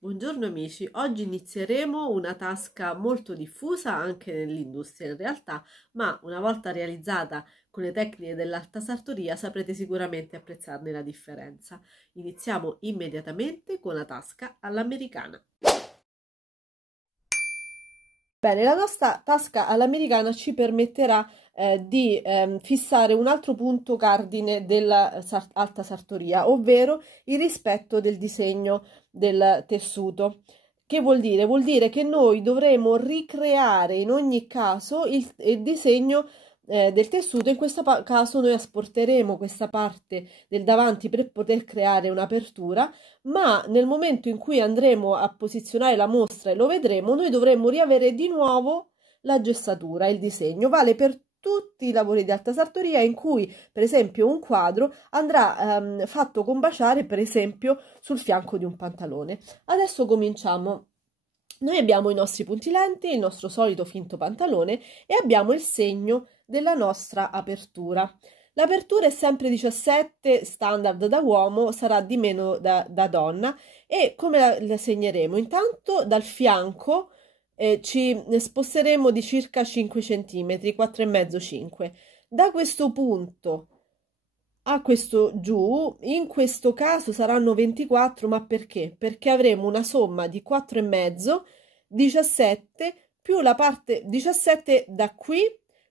Buongiorno amici, oggi inizieremo una tasca molto diffusa anche nell'industria in realtà, ma una volta realizzata con le tecniche dell'alta sartoria saprete sicuramente apprezzarne la differenza. Iniziamo immediatamente con la tasca all'americana. Bene, la nostra tasca all'americana ci permetterà di fissare un altro punto cardine della alta sartoria, ovvero il rispetto del disegno del tessuto. Che vuol dire? Vuol dire che noi dovremo ricreare in ogni caso il disegno del tessuto. In questo caso noi asporteremo questa parte del davanti per poter creare un'apertura, ma nel momento in cui andremo a posizionare la mostra e lo vedremo, noi dovremo riavere di nuovo la gessatura, il disegno. Vale per tutti i lavori di alta sartoria in cui, per esempio, un quadro andrà fatto combaciare, per esempio, sul fianco di un pantalone. Adesso cominciamo. Noi abbiamo i nostri puntilenti, il nostro solito finto pantalone e abbiamo il segno della nostra apertura. L'apertura è sempre 17 standard da uomo, sarà di meno da donna. E come la segneremo? Intanto dal fianco ci sposteremo di circa 5 cm, 4,5-5. Da questo punto a questo giù, in questo caso saranno 24, ma perché? Perché avremo una somma di 4,5, 17 più la parte 17 da qui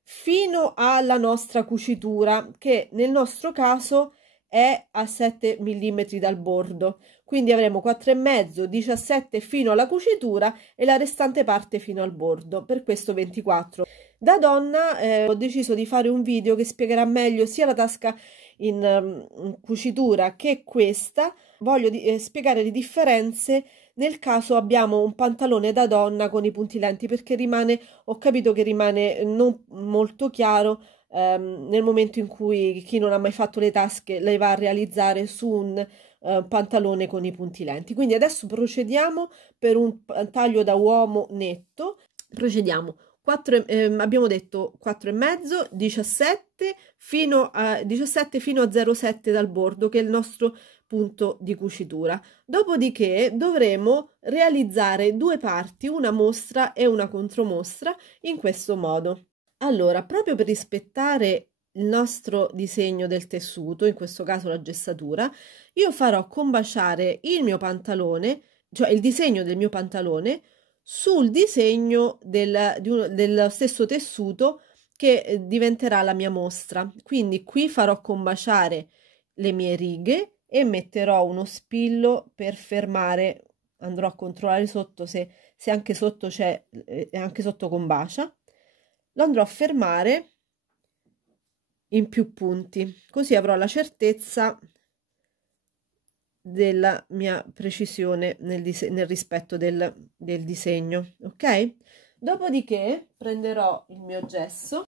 fino alla nostra cucitura, che nel nostro caso è a 7 mm dal bordo. Quindi avremo 4,5, 17 fino alla cucitura e la restante parte fino al bordo, per questo 24. Da donna ho deciso di fare un video che spiegherà meglio sia la tasca in cucitura che questa. Voglio spiegare le differenze nel caso abbiamo un pantalone da donna con i puntilenti, perché rimane, ho capito che rimane non molto chiaro nel momento in cui chi non ha mai fatto le tasche le va a realizzare su un pantalone con i puntilenti. Quindi adesso procediamo per un taglio da uomo netto. Procediamo. 4, abbiamo detto 4,5, 17 fino a 0,7 dal bordo, che è il nostro punto di cucitura. Dopodiché dovremo realizzare due parti, una mostra e una contromostra, in questo modo. Allora, proprio per rispettare il nostro disegno del tessuto, in questo caso la gessatura, io farò combaciare il mio pantalone, cioè il disegno del mio pantalone, sul disegno dello stesso tessuto che diventerà la mia mostra. Quindi qui farò combaciare le mie righe e metterò uno spillo per fermare. Andrò a controllare sotto se anche sotto c'è, anche sotto combacia. Lo andrò a fermare in più punti, così avrò la certezza della mia precisione nel rispetto del disegno. Ok? Dopodiché prenderò il mio gesso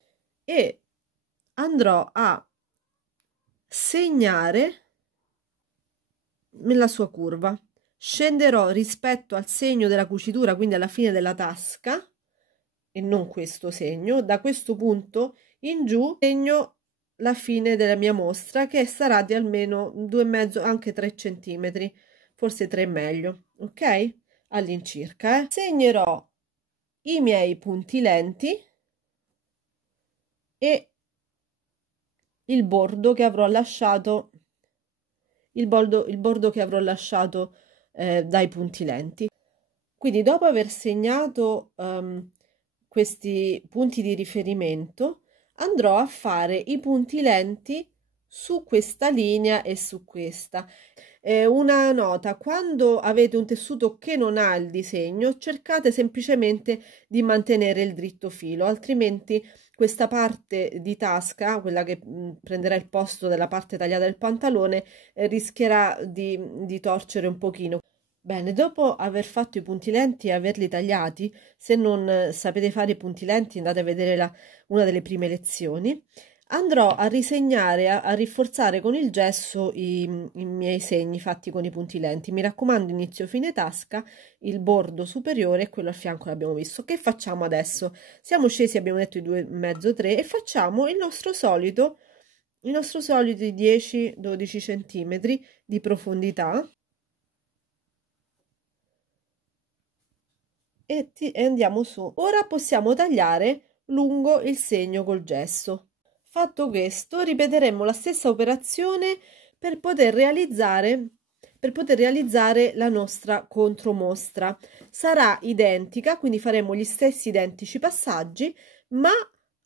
e andrò a segnare nella sua curva. Scenderò rispetto al segno della cucitura, quindi alla fine della tasca, e non questo segno. Da questo punto in giù segno la fine della mia mostra, che sarà di almeno 2,5, anche 3 centimetri, forse 3 meglio, ok? All'incirca. Segnerò i miei punti lenti e il bordo che avrò lasciato, il bordo che avrò lasciato dai punti lenti. Quindi dopo aver segnato questi punti di riferimento, andrò a fare i punti lenti su questa linea e su questa. Una nota: quando avete un tessuto che non ha il disegno, cercate semplicemente di mantenere il dritto filo, altrimenti questa parte di tasca, quella che prenderà il posto della parte tagliata del pantalone, rischierà di torcere un pochino. Bene, dopo aver fatto i puntilenti e averli tagliati, se non sapete fare i puntilenti andate a vedere una delle prime lezioni, andrò a risegnare, a rinforzare con il gesso i miei segni fatti con i puntilenti. Mi raccomando, inizio fine tasca, il bordo superiore e quello al fianco l'abbiamo visto. Che facciamo adesso? Siamo scesi, abbiamo detto i 2,5, 3 e facciamo il nostro solito 10-12 cm di profondità. e andiamo su. Ora possiamo tagliare lungo il segno col gesso. Fatto questo, ripeteremo la stessa operazione per poter realizzare la nostra contromostra. Sarà identica, quindi faremo gli stessi identici passaggi, ma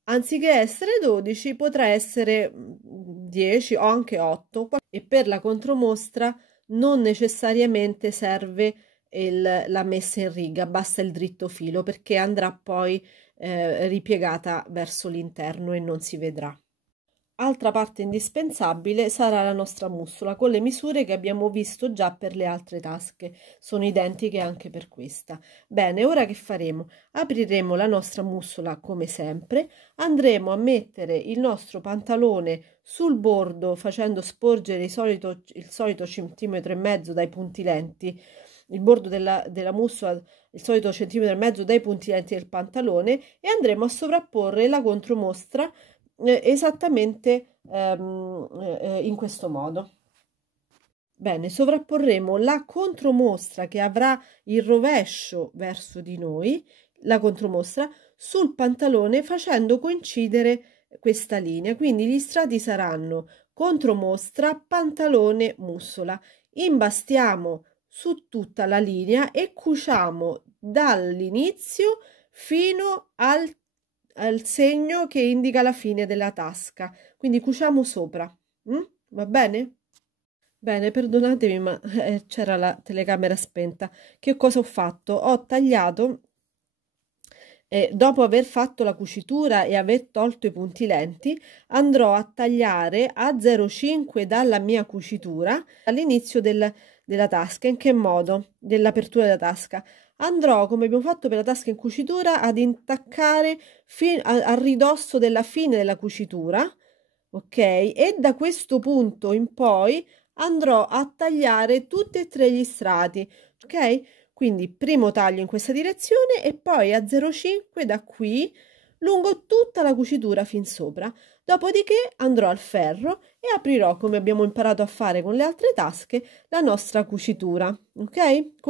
anziché essere 12 potrà essere 10 o anche 8, e per la contromostra non necessariamente serve la messa in riga, basta il dritto filo, perché andrà poi ripiegata verso l'interno e non si vedrà. Altra parte indispensabile sarà la nostra mussola, con le misure che abbiamo visto già per le altre tasche, sono identiche anche per questa. Bene, ora che faremo? Apriremo la nostra mussola come sempre, andremo a mettere il nostro pantalone sul bordo facendo sporgere il solito centimetro e mezzo dai punti lenti, il bordo della mussola, il solito centimetro e mezzo dai punti lenti del pantalone, e andremo a sovrapporre la contromostra esattamente in questo modo. Bene, sovrapporremo la contromostra che avrà il rovescio verso di noi, la contromostra, sul pantalone facendo coincidere questa linea. Quindi gli strati saranno contromostra, pantalone, mussola. Imbastiamo su tutta la linea e cuciamo dall'inizio fino al segno che indica la fine della tasca, quindi cuciamo sopra. Va bene? Bene, perdonatemi, ma c'era la telecamera spenta. Che cosa ho fatto? Ho tagliato, dopo aver fatto la cucitura e aver tolto i punti lenti, andrò a tagliare a 0,5 dalla mia cucitura all'inizio della tasca. In che modo? Dell'apertura della tasca. Andrò, come abbiamo fatto per la tasca in cucitura, ad intaccare a ridosso della fine della cucitura, ok? E da questo punto in poi andrò a tagliare tutti e tre gli strati, ok? Quindi primo taglio in questa direzione e poi a 0,5 da qui lungo tutta la cucitura fin sopra. Dopodiché andrò al ferro e aprirò, come abbiamo imparato a fare con le altre tasche, la nostra cucitura, ok?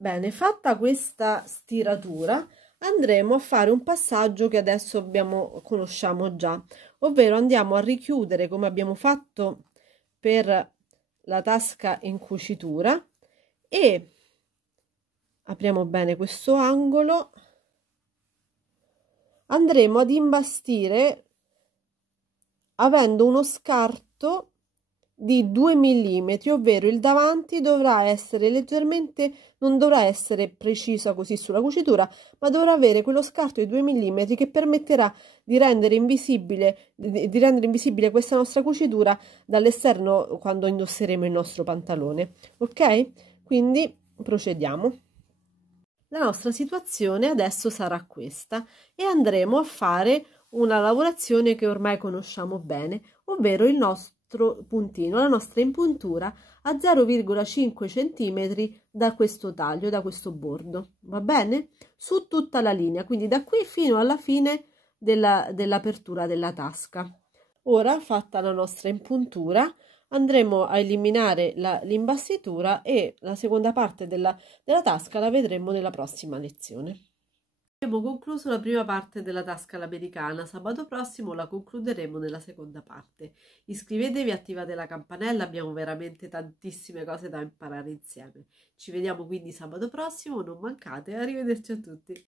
Bene, fatta questa stiratura, andremo a fare un passaggio che adesso conosciamo già, ovvero andiamo a richiudere come abbiamo fatto per la tasca in cucitura e apriamo bene questo angolo, andremo ad imbastire avendo uno scarto di 2 mm, ovvero il davanti dovrà essere leggermente, non dovrà essere precisa così sulla cucitura, ma dovrà avere quello scarto di 2 mm che permetterà di rendere invisibile questa nostra cucitura dall'esterno quando indosseremo il nostro pantalone. Ok? Quindi procediamo. La nostra situazione adesso sarà questa e andremo a fare una lavorazione che ormai conosciamo bene, ovvero il nostro puntino, la nostra impuntura a 0,5 cm da questo taglio, da questo bordo, va bene? Su tutta la linea, quindi da qui fino alla fine dell'apertura della tasca. Ora, fatta la nostra impuntura, andremo a eliminare l'imbastitura e la seconda parte della tasca la vedremo nella prossima lezione. Abbiamo concluso la prima parte della tasca all'americana, sabato prossimo la concluderemo nella seconda parte. Iscrivetevi, attivate la campanella, abbiamo veramente tantissime cose da imparare insieme. Ci vediamo quindi sabato prossimo, non mancate, arrivederci a tutti!